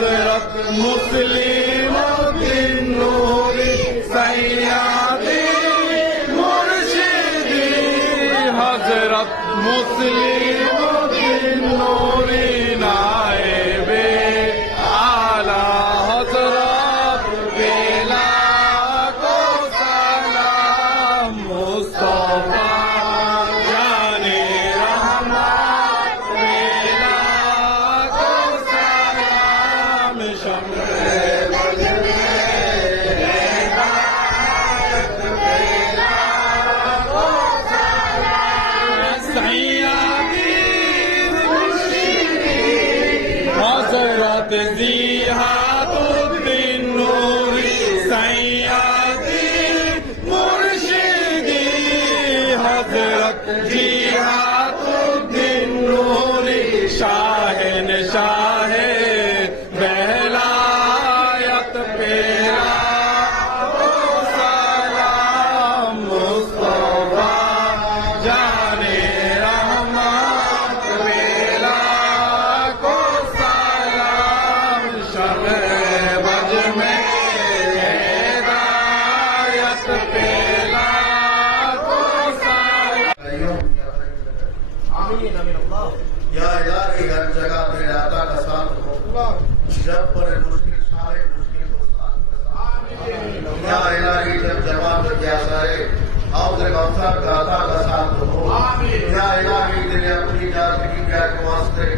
हजरत मुस्लिमुद्दीन नूरी सैयदी मुर्शिदी हजरत मुस्लिमुद्दीन नूरी नाएबे आला हजरत बेला को सलाम मुस्तफा जाने रहमत बेला को सलाम शम्से हजरत जिहादुद्दीन नूरी सैयदी मुर्शिदी हजरत जिहादुद्दीन नूरी शाहिन शाहे बेलायत पेरा को सलाम मुस्तफा जाने रहमत बेला को सलाम शमे बज में हिदायत पेला को सलाम आमीन आमीन अल्लाह या इलाही हर जगह तेरे आता का साथ हो जब पर मुश्किल सारे मुश्किल को साथ या इलाही जब जवाब दिया जाए और तेरे अवसर का आता का साथ हो या इलाही तेरे अपनी जात की प्यार के वास्ते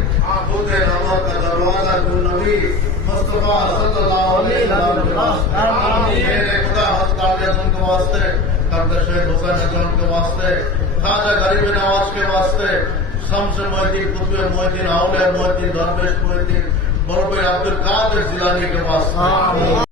खुदे नमक का दरवाजा जो नबी मुस्तफा सल्लल्लाहु अलैहि वसल्लम के वास्ते मेरे खुदा हस्ताब जन के वास्ते डॉक्टर शेख हुसैन अजम के वास्ते खाजा गरीब नवाज के वास्ते शमस मोहिद्दीन कुतुब मोहिद्दीन औलिया मोहिद्दीन दरवेश मोहिद्दीन बड़े अब्दुल कादिर जिलानी के वास्ते